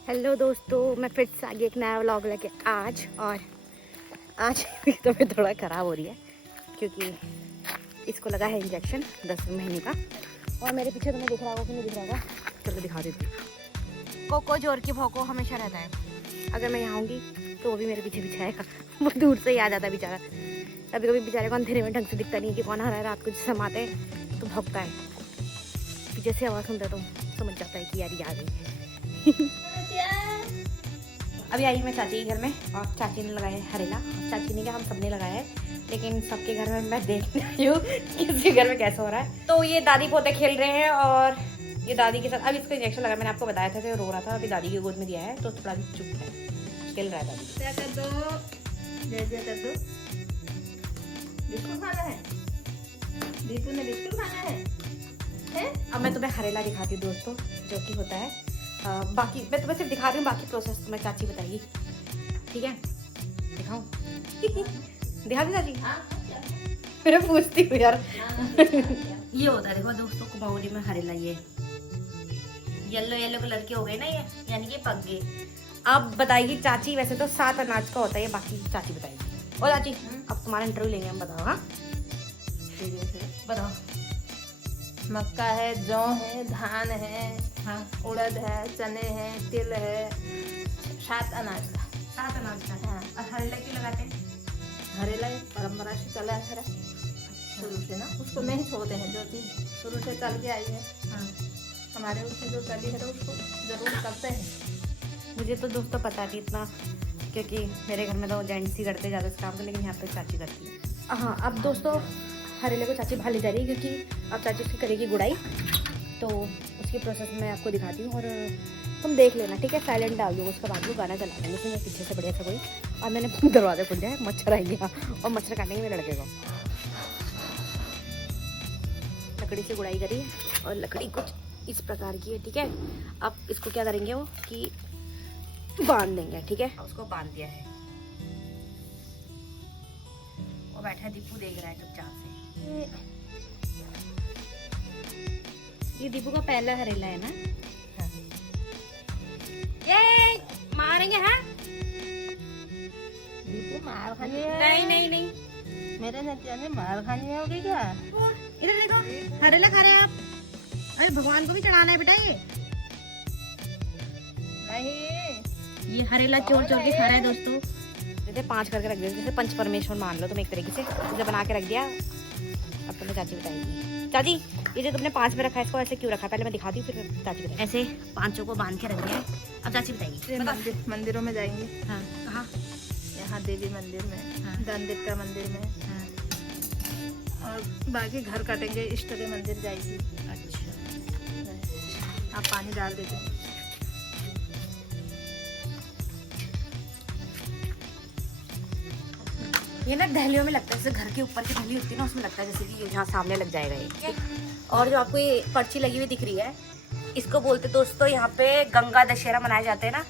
Hello दोस्तों, मैं फिर से आगे एक नया व्लॉग लेके आज मेरी तबीयत थोड़ा ख़राब हो रही है क्योंकि इसको लगा है इंजेक्शन 10 महीने का। और मेरे पीछे तुम्हें दिख रहा होगा कि नहीं दिख रहा होगा, चलो दिखा देती हूँ। कोको जोर की भौको हमेशा रहता है। अगर मैं यहाँ आऊँगी तो वो भी मेरे पीछे पीछे आएगा। वो दूर से ही आ जाता है बेचारा। कभी कभी बेचारे को अंधेरे में ढंग से दिखता नहीं कि कौन आ रहा है। रात को जिससे हम आते हैं तो भौंकता है, पीछे से आवाज़ सुनता है तो समझ जाता है कि यार ये आ गई है। अभी आई मैं चाची के घर में और चाची ने लगाया है हरेला। चाची ने क्या, हम सब ने लगाया है, लेकिन सबके घर में मैं देखने आई हूँ किसी घर में कैसा हो रहा है। तो ये दादी पोते खेल रहे हैं और ये दादी के साथ अभी इसको इंजेक्शन लगा। मैंने आपको बताया था कि रो रहा था, अभी दादी की गोद में दिया है तो थोड़ा भी चुप है, खेल रहा है दादी। क्या कर दो, जय कर दो। बिस्कुट खाना है, दीपू ने बिस्कुट खाना है? अब मैं तुम्हें हरेला दिखाती हूँ दोस्तों, जो कि होता है बाकी मैं तुम्हें सिर्फ दिखा रही हूँ, बाकी प्रोसेस तुम्हें चाची बताएगी, ठीक है? दिखाऊं? दिखा दी चाची? मैं पूछती हूँ यार। ये होता है, देखो दोस्तों, कुमाऊनी में हरेला ये येलो येलो कलर के हो गए ना ये, यानी कि पक गए। अब बताएगी चाची। वैसे तो 7 अनाज का होता है ये, बाकी चाची बताएगी। और चाची अब तुम्हारा इंटरव्यू लेंगे हम, बताओ। हाँ बताओ। मक्का है, जौ है, धान है, हाँ उड़द है, चने हैं, तिल है, 7 अनाज का। 7 अनाज का। हाँ। और हरेला क्यों लगाते हैं? हरेला परंपरा से चला है सारा शुरू से ना, उसको नहीं छोड़ते हैं। जो चीज़ शुरू से चल के आई है, हाँ। हमारे उसमें जो चली है तो उसको जरूर करते हैं। मुझे तो दोस्तों पता नहीं इतना, क्योंकि मेरे घर में तो जेंट्स ही करते ज़्यादा इस काम को, लेकिन यहाँ पे चाची करती है। हाँ, अब दोस्तों हरेले को चाची बाहर ले जा रही है क्योंकि अब चाची उसकी करेगी गुड़ाई। तो उसकी प्रोसेस मैं आपको दिखाती हूँ और तुम देख लेना, ठीक है? साइलेंट डाल दो, उसका बाद में गाना चला देंगे उसमें पीछे से बढ़िया सा कोई। और मैंने दरवाज़ा खुल जाए, मच्छर आई गया और मच्छर काटेंगे मेरे लड़के को। लकड़ी से गुड़ाई करी और लकड़ी कुछ इस प्रकार की है, ठीक है? अब इसको क्या करेंगे वो कि बांध देंगे, ठीक है? उसको बांध दिया है, वो बैठा है, दीपू देख रहा है चुपचाप से। ये दीपू का पहला हरेला है ना? हाँ। ये मारेंगे हैं? दीपू मार खानी नहीं नहीं नहीं, मेरे नतिया ने मार खानी होगी क्या? इधर देखो, हरेला खा रहे हैं आप। अरे भगवान को भी चढ़ाना है बेटा ये। नहीं, ये हरेला चोर चोर के खा रहा है दोस्तों। जैसे 5 करके रख दिया, जैसे पंच परमेश्वर मान लो तुम एक तरीके से, जब बना के रख दिया। अब तुम्हें चाची बताएगी। चाची ये जो तुमने 5 में रखा है, इसको ऐसे क्यों रखा? पहले मैं दिखाती हूँ फिर चाची बताएगी। ऐसे 5 को बांध के रख दिया है, अब चाची बताएगी। मंदिरों में जाएंगे। हाँ, कहाँ? यहाँ देवी मंदिर में, हाँ। दंडिका मंदिर में, हाँ। और बाकी घर काटेंगे, इष्ट के मंदिर जाएगी। अच्छा, आप पानी डाल देते। ये ना दहलियों में लगता है, जैसे घर के ऊपर की दहली होती है ना, उसमें लगता है जैसे कि यहाँ सामने लग जाएगा ये। और जो आपको ये पर्ची लगी हुई दिख रही है, इसको बोलते दोस्तों यहाँ पे गंगा दशहरा मनाए जाते हैं ना,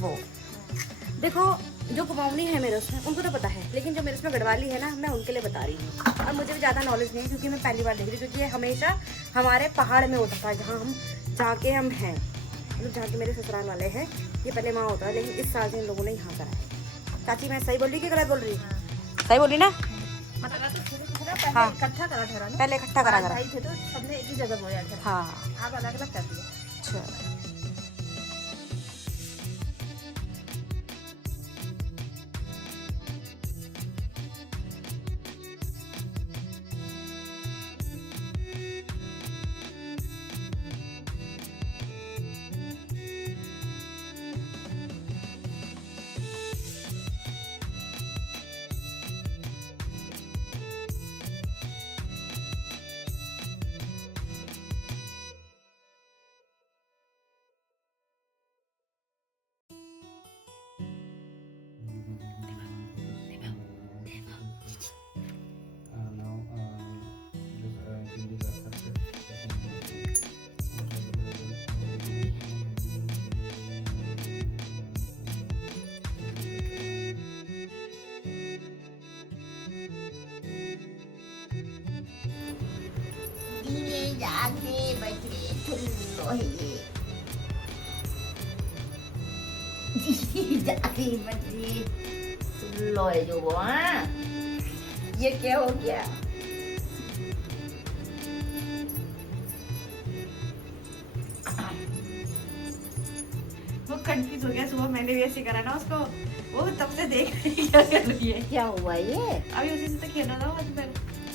वो। देखो जो कुमाऊनी है मेरे उसमें, उनको तो पता है, लेकिन जो मेरे उसमें गढ़वाली है ना, मैं उनके लिए बता रही हूँ। और मुझे भी ज़्यादा नॉलेज नहीं है क्योंकि मैं पहली बार देख रही हूँ, क्योंकि ये हमेशा हमारे पहाड़ में होता था, जहाँ हम जाके हम हैं, मतलब जहाँ के मेरे ससुराल वाले हैं, ये पहले वहाँ होता है, लेकिन इस साल से इन लोगों ने यहाँ करा है। चाची मैं सही बोल रही कि गलत बोल रही? सही बोली ना? हाँ, इकट्ठा करा था ना, पहले इकट्ठा करा भाई थे तो सबने एक ही जगह बोया था। हाँ, आप अलग अलग कर दिया। अच्छा। लोए जो वो हाँ ये क्या हो गया? वो कंफ्यूज हो गया। सुबह मैंने भी ऐसे करा ना उसको, वो तब से देख रही है क्या कर रही है। क्या हुआ ये? अभी उसी से तो खेलना था वो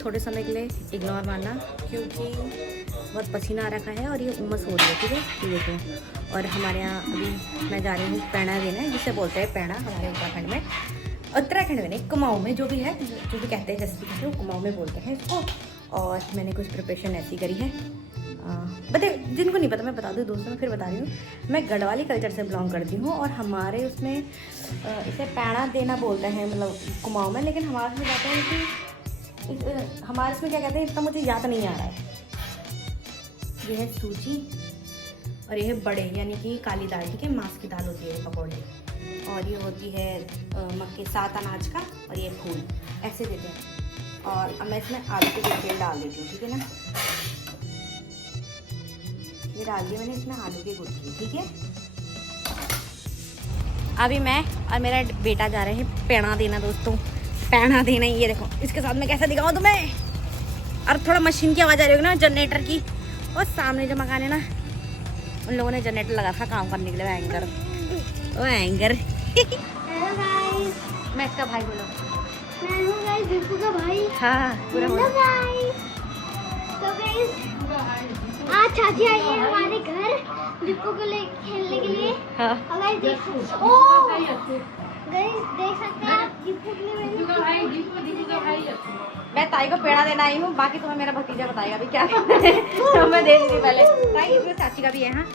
थोड़े समय के लिए इग्नोर मारना, क्योंकि बहुत पसीना आ रखा है और ये उमस हो रही है, ठीक है। ये देखो, और हमारे यहाँ अभी मैं जा रही हूँ पैणा देने, जिसे बोलते हैं पैणा हमारे उत्तराखंड में, उत्तराखंड में नहीं, कुमाऊँ में जो भी है, जो भी कहते हैं, जैसे कहते हैं वो कुमाऊँ में बोलते हैं इसको। और मैंने कुछ प्रिपरेशन ऐसी करी है, बता जिनको नहीं पता मैं बता दूँ दोस्तों, मैं फिर बता रही हूँ। मैं गढ़वाली कल्चर से बिलोंग करती हूँ और हमारे उसमें इसे पैणा देना बोलते हैं, मतलब कुमाऊँ में, लेकिन हमारे उसमें कहते हैं कि हमारे इसमें क्या कहते हैं इतना मुझे याद नहीं आ रहा है। ये है सूजी और ये है बड़े, यानी कि काली दाल, ठीक है, मांस की दाल होती है पकौड़े, और ये होती है मक्के 7 अनाज का, और ये फूल ऐसे देते हैं। और अब मैं इसमें आलू के गुटके डाल देती हूँ, ठीक है ना। ये डाल दिया मैंने इसमें आलू के गुटके, ठीक है। अभी मैं और मेरा बेटा जा रहे हैं पैणा देना दोस्तों, पैणा देना। ये देखो इसके साथ मैं कैसा दिखाऊँ तुम्हें। और थोड़ा मशीन की आवाज़ आ रही होगी ना, जनरेटर की। और सामने जो मकान है ना, उन लोगों ने जनरेटर लगा था काम करने के लिए, एंकर, ओ एंकर। हेलो गाइस, मैं इसका भाई बोलो। मैं हूँ गाइस दीपू का भाई। हाँ पूरा हेलो बोलो। गाइस, तो गाइस आज चाची आई है हमारे घर दीपू को ले खेलने के लिए। हाँ और गाइस देख सकते हैं आप, दीपू के लिए मैंने मैं ताई को पेड़ा देना आई हूँ, बाकी तुम्हें मेरा भतीजा बताएगा अभी क्या करना है। तो मैं दे दी पहले ताई, इसमें चाची का भी है। हाँ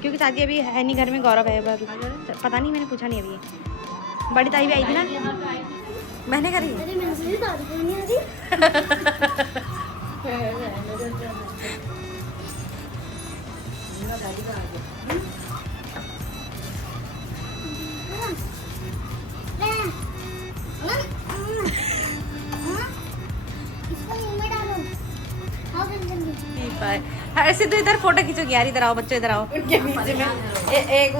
क्योंकि चाची अभी है नहीं घर में, गौरव है, पता नहीं, मैंने पूछा नहीं अभी। बड़ी ताई भी आई थी ना, मैंने करी। अरे मैं से दादी को नहीं आ रही। इसको मुंह में डालो। हाँ जल्दी। ऐसे तो इधर फोटो खींचोगी यार, इधर आओ बच्चों, इधर आओ। उनके बीच में एक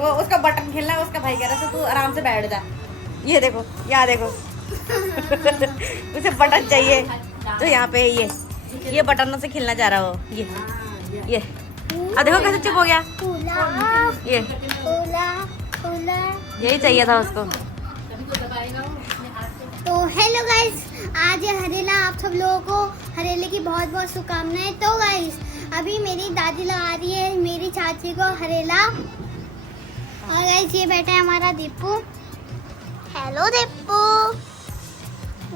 वो उसका बटन खेलना है, उसका भाई कह रहा था तू आराम से बैठ जा। ये देखो, यहाँ देखो। उसे बटन चाहिए, तो यहाँ पे ये बटनों से खेलना चाह रहा हो। ये देखो कैसे चुप हो गया। ये यही चाहिए था उसको। तो हेलो गाइस, आज है हरेला। आप सब लोगों को हरेले की बहुत बहुत शुभकामनाएं। तो गाइस अभी मेरी दादी लगा रही है मेरी चाची को हरेला। और गाइस ये बैठा है हमारा दीपू। हेलो दीपू।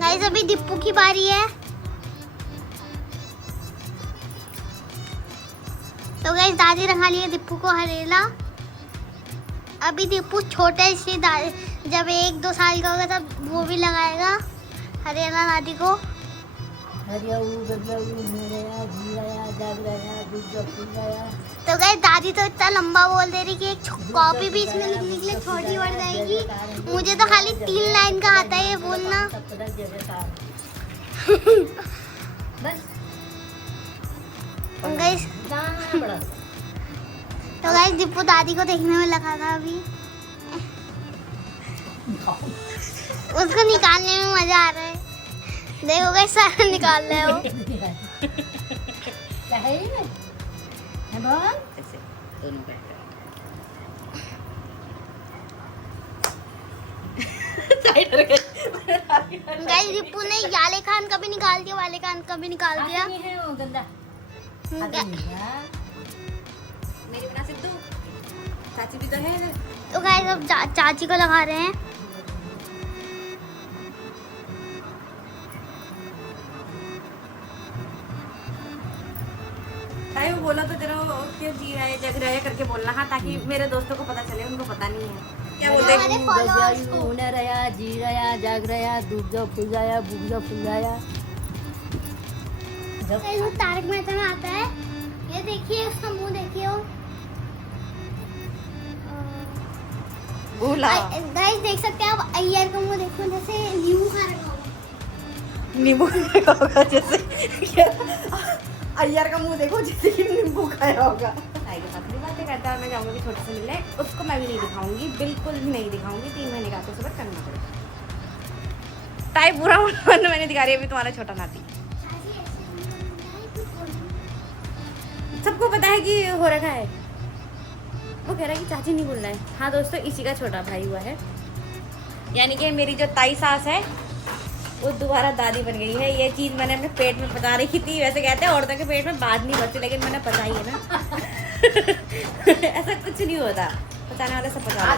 गाइस अभी दीपू की बारी है। तो गाइस दादी रखा ली है दीपू को हरेला। अभी दीपू छोटा है, इसलिए जब 1-2 साल का होगा तब वो भी लगाएगा हरियाणा दादी को। तो गाइस दादी तो इतना लंबा बोल दे रही कि एक कॉपी भी इसमें लिखने के लिए छोटी पड़ जाएगी। मुझे तो खाली 3 लाइन का आता है ये बोलना। तो गाइस दीपू दादी को देखने में लगा था अभी। उसको निकालने में मजा आ रहा है। देखो गाइस सारा निकाल रहे हो। गाइस दीपू ने याले खान का भी निकाल दिया, वाले खान का भी निकाल दिया। मेरी बना सिद्धू, चाची भी तो है इधर। तो गाइस अब चाची को लगा रहे हैं। ताई वो बोला तो जरा क्यों जी रहा है जग रहा है करके बोलना, हाँ, ताकि मेरे दोस्तों को पता चले, उनको पता नहीं है क्या बोलते हैं। हमारे followers को। रहा, जी रहा, जाग रहा, दूध जो फुल जाया, भूख जो फुल जाया। गाइस वो तारक मेहता में आता है। ये देखिए उसका मुंह देखिए। भूला गाइस देख सकते हैं आप, अय्यर का मुंह देखो, जैसे नींबू खा रहा होगा। नींबू खाया होगा जैसे। अय्यर का मुंह देखो जैसे कि नींबू खाया होगा। ताई के साथ भी बातें करता है और मैं जाऊँगी कि छोटे से मिलने, उसको मैं भी नहीं दिखाऊंगी, बिल्कुल भी नहीं दिखाऊंगी। 3 महीने का तो सुबह करना पड़ेगा। ताई बुरा मन मैंने दिखा रही है अभी तुम्हारा छोटा नाती। सबको पता है कि हो रखा है। वो कह रहा है कि चाची नहीं बोलना है। हाँ दोस्तों, इसी का छोटा भाई हुआ है, यानी कि मेरी जो ताई सास है वो दोबारा दादी बन गई है। ये चीज़ मैंने अपने पेट में पचा रखी थी। वैसे कहते हैं औरतों के पेट में बात नहीं बचती, लेकिन मैंने पचाई है ना। ऐसा कुछ नहीं होता, पचाने वाले सब पचा